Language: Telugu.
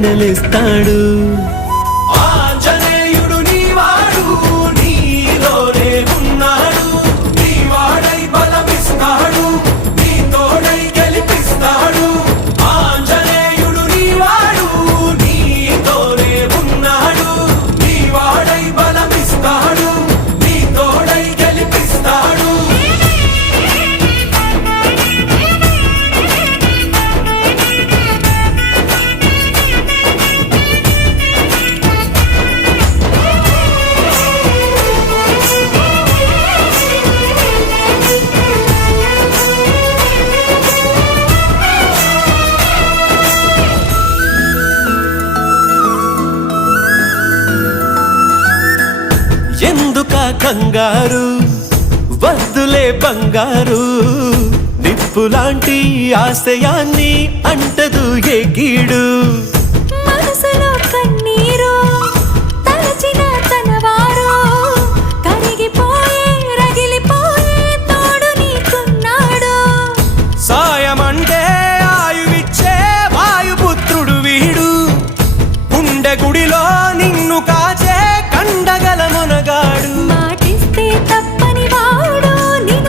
దీవెనలిస్తాడు. ఆంజనేయుడు నీవాడు, నీలోనే ఉన్నాడు, నీవాడై బలమిస్తాడు, నీ తోడై గెలిపిస్తాడు. ఆంజనేయుడు నీవాడు, నీతోనే ఉన్నాడు, నీవాడై బలమిస్తాడు, నీ తోడై గెలిపిస్తాడు. ఎందుక కంగారు, వద్దులే బంగారు, నిప్పులాంటి ఆశయాన్ని అంటదు ఏ కీడు. మనసులో కన్నీరు తలచిన తనవారు, కరిగిపోయే రగిలిపోయే తోడు నీకున్నాడు. సాయమంటే ఆయువిచ్చే వాయుపుత్రుడు వీడు, గుండె గుడిలో నిన్ను